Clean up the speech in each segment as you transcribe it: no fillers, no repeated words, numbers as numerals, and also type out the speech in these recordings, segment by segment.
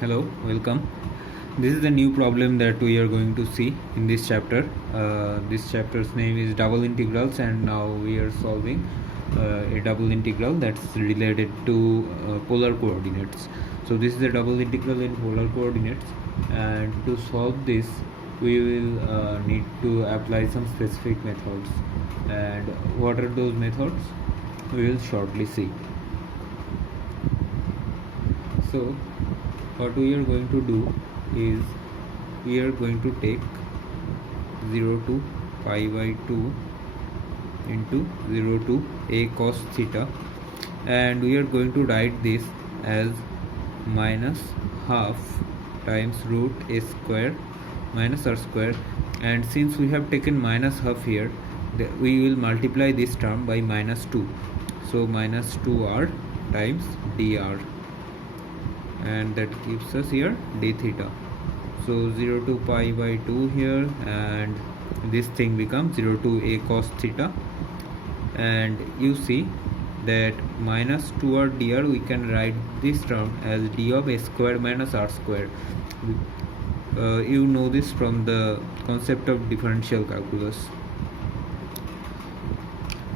Hello, welcome. This is a new problem that we are going to see in this chapter. This chapter's name is double integrals, and now we are solving a double integral that's related to polar coordinates. So this is a double integral in polar coordinates, and to solve this we will need to apply some specific methods. And what are those methods? We will shortly see. So what we are going to do is we are going to take 0 to pi by 2 into 0 to a cos theta, and we are going to write this as minus half times root a square minus r square, and since we have taken minus half here, we will multiply this term by minus 2, so minus 2r times dr, and that gives us here d theta. So 0 to pi by 2 here, and this thing becomes 0 to a cos theta, and you see that minus 2r dr, we can write this term as d of a square minus r square. You know this from the concept of differential calculus,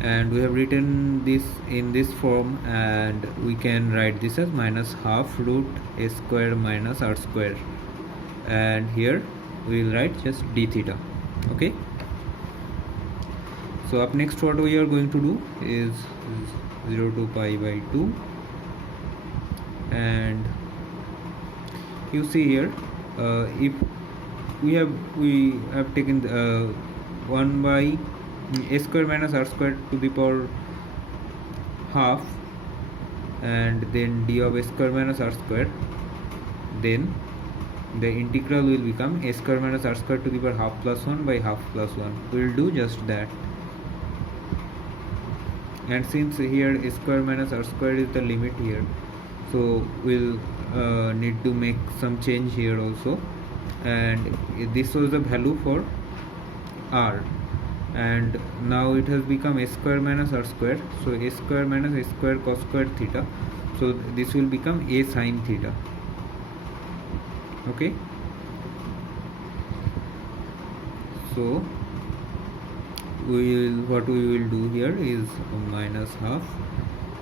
and we have written this in this form, and we can write this as minus half root a square minus r square, and here we will write just d theta. Okay, so up next what we are going to do is 0 to pi by 2, and you see here if we have taken 1 by a square minus r square to the power half, and then d of a square minus r square, then the integral will become a square minus r square to the power half plus 1 by half plus 1. We will do just that, and since here a square minus r square is the limit here, so we'll need to make some change here also, and this was the value for r, and now it has become a square minus r square, so a square minus a square cos square theta, so this will become a sin theta. Okay, so what we will do here is minus half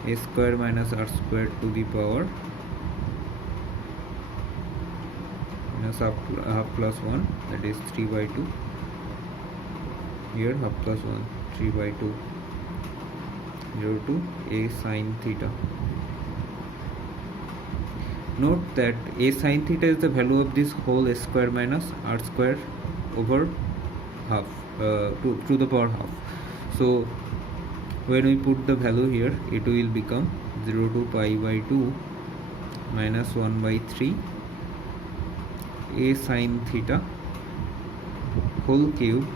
a square minus r square to the power minus half plus 1, that is 3 by 2, here half plus 1, 3 by 2, 0 to a sin theta. Note that a sin theta is the value of this whole square minus r square over half to the power half. So when we put the value here, it will become 0 to pi by 2 minus 1 by 3 a sin theta whole cube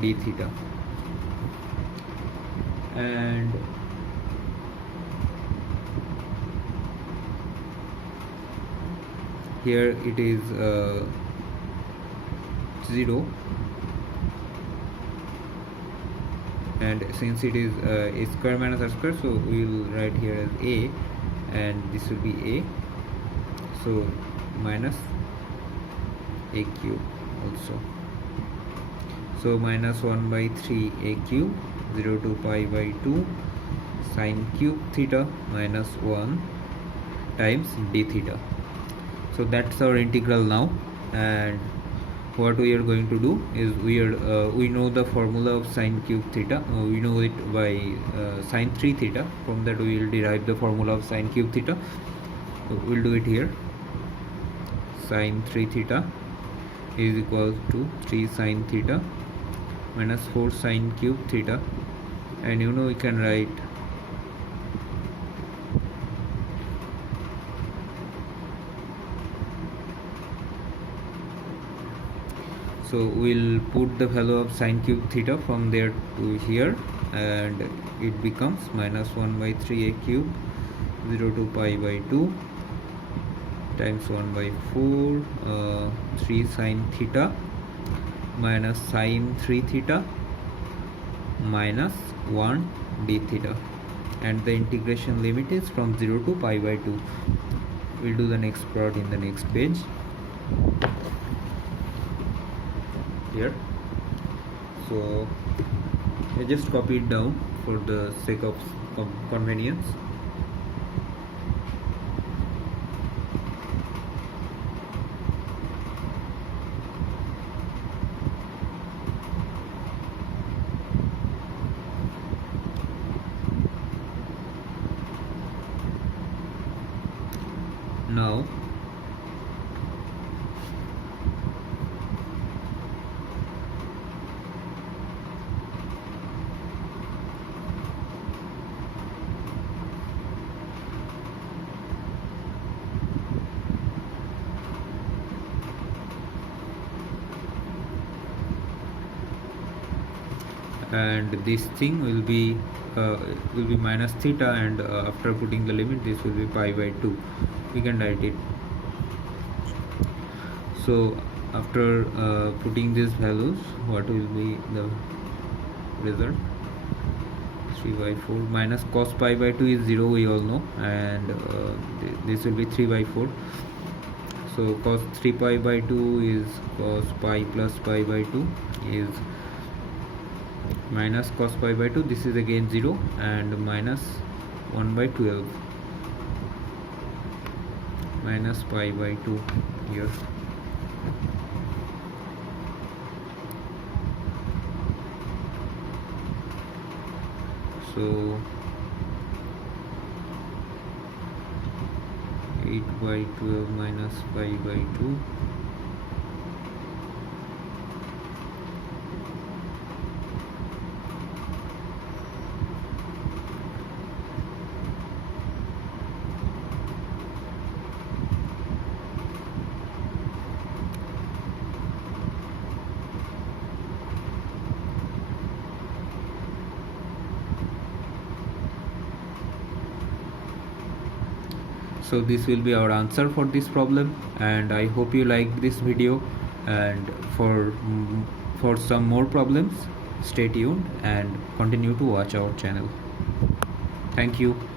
d theta, and here it is 0, and since it is a square minus r square, so we will write here as a, and this will be a, so minus a cube also, so minus 1 by 3 a cube, 0 to pi by 2 sin cube theta minus 1 times d theta. So that's our integral now, and what we are going to do is we know the formula of sin cube theta, we know it by sin 3 theta. From that we will derive the formula of sin cube theta, so we'll do it here. Sin 3 theta is equals to 3 sin theta minus 4 sin cube theta, and you know we can write so we'll put the value of sin cube theta from there to here, and it becomes minus 1 by 3 a cube, 0 to pi by 2 times 1 by 4 3 sin theta minus sin 3 theta minus 1 d theta, and the integration limit is from 0 to pi by 2. we'll do the next part in the next page here. So I just copy it down for the sake of convenience. Now and this thing will be minus theta, and after putting the limit this will be pi by 2. We can write it. So after putting these values, what will be the result? 3 by 4 minus cos pi by 2 is 0, we all know, and this will be 3 by 4. So cos 3 pi by 2 is cos pi plus pi by 2 is minus cos pi by 2, this is again 0, and minus 1 by 12 minus pi by 2 here. So 8 by 12 minus pi by 2 . So this will be our answer for this problem, and I hope you liked this video, and for some more problems stay tuned and continue to watch our channel. Thank you.